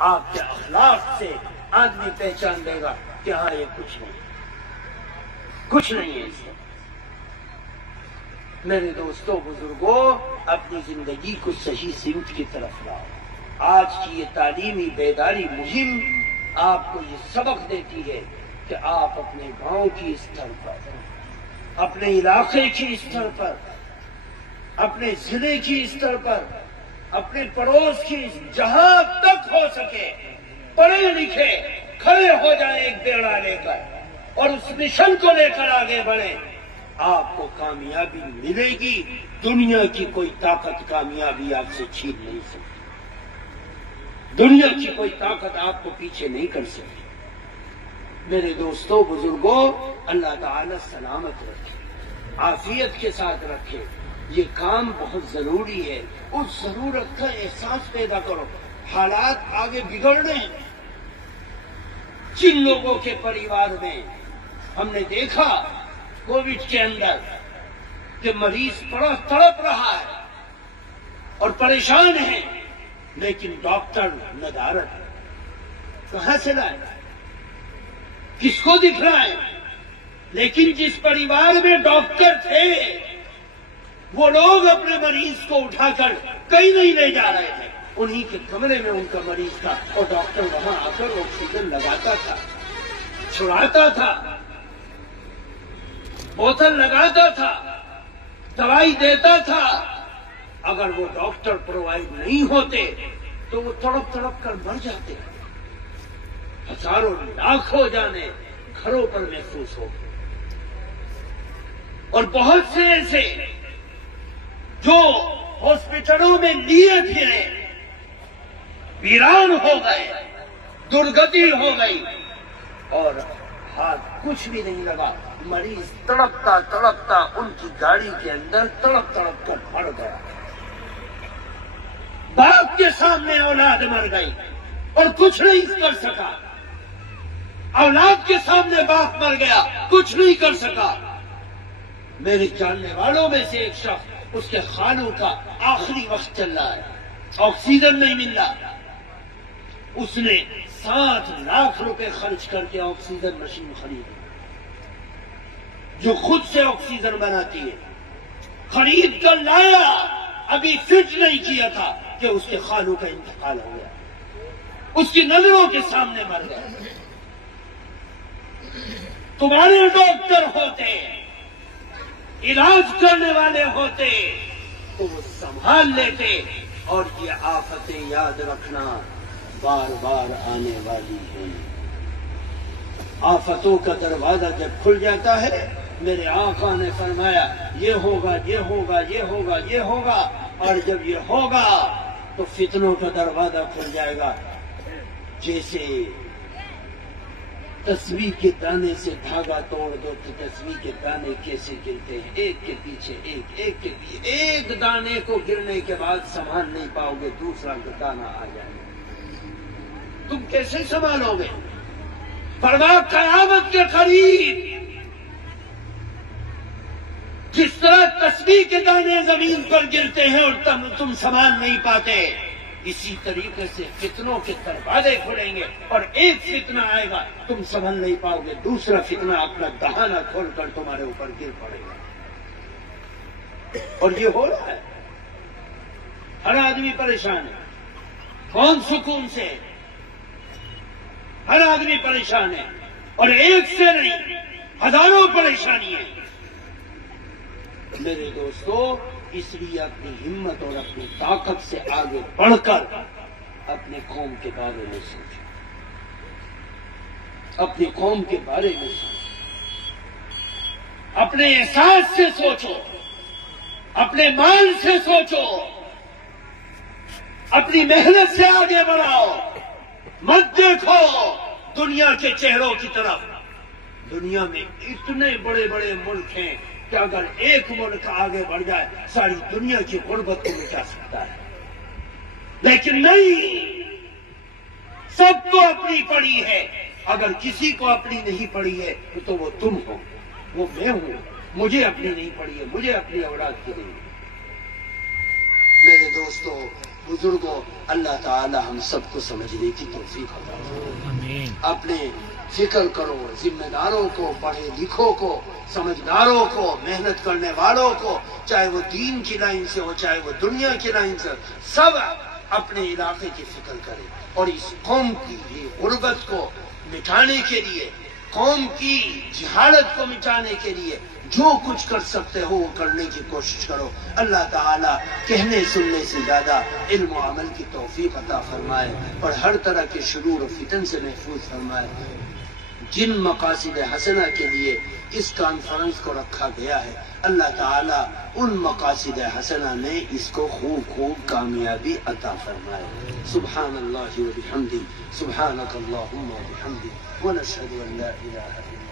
آپ کے اخلاق سے آدمی پہچان لے گا کہ ہاں یہ کچھ نہیں ہے اس میں۔ میرے دوستوں بزرگوں، اپنی زندگی کو صحیح سمت کی طرف لاؤ۔ آج کی یہ تعلیمی بیداری مہم آپ کو یہ سبق دیتی ہے کہ آپ اپنے گاؤں کی استر پر، اپنے علاقے کی استر پر، اپنے ضلع کی استر پر، اپنے پڑوس کی، جہاں تک ہو سکے پڑھے لکھے کھڑے ہو جائیں ایک بیڑا لے کر اور اس مشن کو لے کر آگے بڑھیں۔ آپ کو کامیابی ملے گی، دنیا کی کوئی طاقت کامیابی آپ سے چھین نہیں سکتی، دنیا کی کوئی طاقت آپ کو پیچھے نہیں کر سکتی۔ میرے دوستوں بزرگوں، اللہ تعالی سلامت رکھے، عافیت کے ساتھ رکھے۔ یہ کام بہت ضروری ہے، اس ضرورت کا احساس پیدا کرو۔ حالات آگے بگڑ رہے ہیں۔ جن لوگوں کے پریوار میں ہم نے دیکھا کووڈ کے اندر کہ مریض بڑا تڑپ رہا ہے اور پریشان ہے، لیکن ڈاکٹر ندارت کہاں سے لائے، کس کو دکھ رہا ہے؟ لیکن جس پریوار میں ڈاکٹر تھے وہ لوگ اپنے مریض کو اٹھا کر کہیں نہیں لے جا رہے تھے، انہی کے کمرے میں ان کا مریض تھا اور ڈاکٹر وہاں آ کر آکسیجن لگاتا تھا، چھڑاتا تھا، بوتل لگاتا تھا، دوائی دیتا تھا۔ اگر وہ ڈاکٹر پرووائڈ نہیں ہوتے تو وہ تڑپ تڑپ کر مر جاتے، ہزاروں لاکھوں جانے گھروں پر محفوظ ہو گئے۔ اور بہت سے ایسے جو ہاسپٹلوں میں لیے پھرے ویران ہو گئے، درگتی ہو گئی اور ہاتھ کچھ بھی نہیں لگا، مریض تڑپتا تڑپتا ان کی گاڑی کے اندر تڑپ تڑپ کر مر گیا۔ باپ کے سامنے اولاد مر گئی اور کچھ نہیں کر سکا، اولاد کے سامنے باپ مر گیا، کچھ نہیں کر سکا۔ میرے جاننے والوں میں سے ایک شخص، اس کے خالو کا آخری وقت چل رہا ہے، آکسیجن نہیں مل رہا، اس نے 7 لاکھ روپے خرچ کر کے آکسیجن مشین خریدی جو خود سے آکسیجن بناتی ہے، خرید کر لایا، ابھی فٹ نہیں کیا تھا کہ اس کے خالو کا انتقال ہو گیا، اس کی نظروں کے سامنے مر گیا۔ تمہارے ڈاکٹر ہوتے، علاج کرنے والے ہوتے تو وہ سنبھال لیتے۔ اور یہ آفتیں یاد رکھنا بار بار آنے والی ہیں۔ آفتوں کا دروازہ جب کھل جاتا ہے، میرے آقا نے فرمایا یہ ہوگا، یہ ہوگا، یہ ہوگا، یہ ہوگا، اور جب یہ ہوگا تو فتنوں کا دروازہ کھل جائے گا۔ جیسے تسبیح کے دانے سے دھاگا توڑ دو تو تسبیح کے دانے کیسے گرتے ہیں، ایک کے پیچھے ایک، ایک کے پیچھے ایک، دانے کو گرنے کے بعد سنبھال نہیں پاؤ گے، دوسرا دانہ آ جائے گا، تم کیسے سنبھالو گے؟ فرمایا قیامت کے قریب جس طرح تسبیح کے دانے زمین پر گرتے ہیں اور تم سنبھال نہیں پاتے، اسی طریقے سے فتنوں کے دروازے کھلیں گے اور ایک فتنہ آئے گا، تم سنبھل نہیں پاؤ گے، دوسرا فتنہ اپنا دہانہ کھول کر تمہارے اوپر گر پڑے گا۔ اور یہ ہو رہا ہے، ہر آدمی پریشان ہے، کون سکون سے؟ ہر آدمی پریشان ہے، اور ایک سے نہیں، ہزاروں پریشانی ہیں۔ میرے دوستو، اس لیے اپنی ہمت اور اپنی طاقت سے آگے بڑھ کر اپنے قوم کے بارے میں سوچو، اپنی قوم کے بارے میں سوچو، اپنے احساس سے سوچو، اپنے مال سے سوچو، اپنی محنت سے آگے بڑھاؤ، مت دیکھو دنیا کے چہروں کی طرف۔ دنیا میں اتنے بڑے بڑے ملک ہیں کہ اگر ایک ملک آگے بڑھ جائے ساری دنیا کی غربت کو مٹا سکتا ہے، لیکن نہیں، سب کو اپنی پڑی ہے۔ اگر کسی کو اپنی نہیں پڑی ہے تو وہ تم ہو، وہ میں ہوں، مجھے اپنی نہیں پڑی ہے، مجھے اپنی اولاد کی نہیں۔ میرے دوستو، بزرگوں، اللہ تعالی ہم سب کو سمجھنے کی توفیق عطا فرمائے۔ اپنے فکر کرو، ذمہ داروں کو، پڑھے لکھوں کو، سمجھداروں کو، محنت کرنے والوں کو، چاہے وہ دین کی لائن سے ہو چاہے وہ دنیا کی لائن سے، سب اپنے علاقے کی فکر کریں اور اس قوم کی یہ غربت کو مٹانے کے لیے، قوم کی جہالت کو مٹانے کے لیے جو کچھ کر سکتے ہو وہ کرنے کی کوشش کرو۔ اللہ تعالیٰ کہنے سننے سے زیادہ علم و عمل کی توفیق عطا فرمائے اور ہر طرح کے شرور و فتن سے محفوظ فرمائے۔ جن مقاصد حسنہ کے لیے اس کانفرنس کو رکھا گیا ہے، اللہ تعالیٰ ان مقاصد حسنہ میں اس کو خوب کامیابی عطا فرمائے۔ سبحان اللہ و بحمدہ، سبحانک اللہم و بحمدک، ونشہد ان لا الہ الا